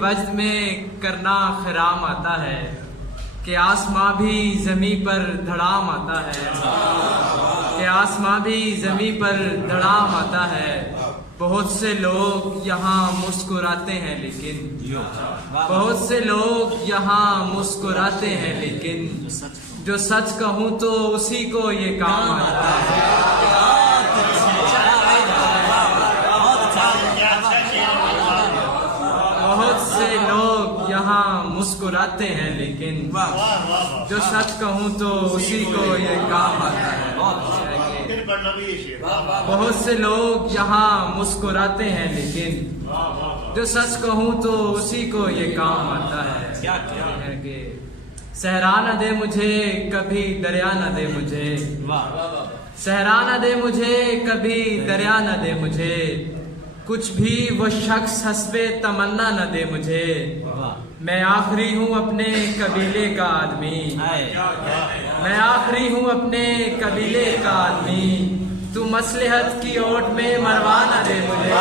वज्द में करना खराम आता है कि आसमां भी जमी पर धड़ाम आता है, कि आसमां भी जमी पर धड़ाम आता है। बहुत से लोग यहाँ मुस्कुराते हैं लेकिन, बहुत से लोग यहाँ मुस्कुराते हैं लेकिन जो सच कहूँ तो उसी को ये काम आता है। बहुत से लोग यहाँ मुस्कुराते हैं लेकिन जो सच कहूँ तो उसी को ये काम आता है। बहुत से लोग यहाँ मुस्कुराते हैं लेकिन जो सच कहूँ तो उसी को ये काम आता है। क्या कि सहरा न दे मुझे कभी दरिया न दे मुझे, सहरा न दे मुझे कभी दरिया न दे मुझे, कुछ भी वो शख्स हस्बे तमन्ना न दे मुझे। मैं आखिरी हूँ अपने कबीले का आदमी, मैं आखिरी हूँ अपने कबीले का आदमी, तू मसलहत की ओट में मरवा न दे मुझे।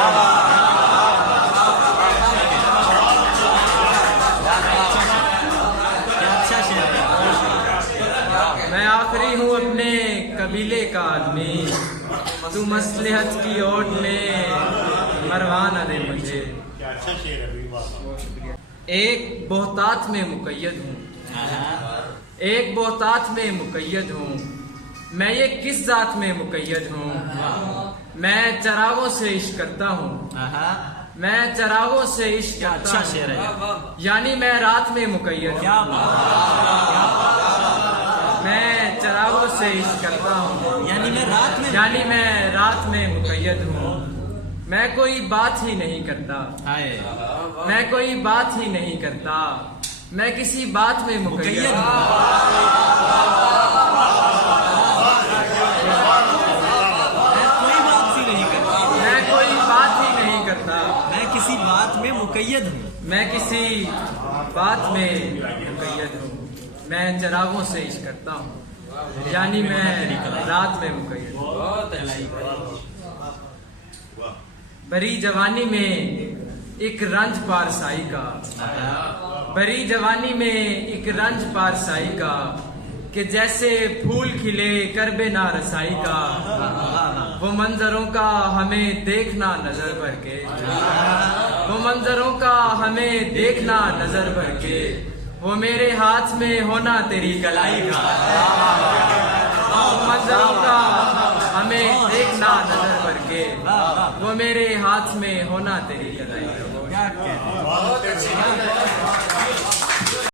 मैं आखिरी हूँ अपने कबीले का आदमी, तू मसलहत की ओट में मरवा न दे मुझे। एक बोहतात में मुकय्यद हूँ, एक बोहतात में मुकय्यद हूँ, मैं ये किस जात में मुकय्यद हूँ। मैं चरागों से इश्क करता हूँ, मैं चरागों से इश्क करता हूँ, यानी मैं रात में मुकय्यद हूँ। मैं चरागों से इश्क करता हूँ, यानी मैं रात में मुकय्यद हूँ। मैं कोई बात ही नहीं करता, मैं कोई बात ही नहीं करता, मैं किसी बात में मुकय्यद हूँ। मैं कोई बात ही नहीं करता, मैं किसी बात में मुकय्यद हूँ, मैं किसी बात में मुकय्यद हूँ। मैं चरागों से इश्क करता हूँ, यानी मैं रात में मुकय्यद हूँ। बरी जवानी में एक रंज पारसाई का, बरी जवानी में एक रंज पारसाई का, कि जैसे फूल खिले करबे ना रसाई का, वो मंजरों का हमें देखना नजर भर के, वो मंजरों का हमें देखना नजर भर के, वो मेरे हाथ में होना तेरी गलाई का। वो मंजरों का हमें देखना नजर भर के, वो मेरे हाथ में होना तेरी गलाई का।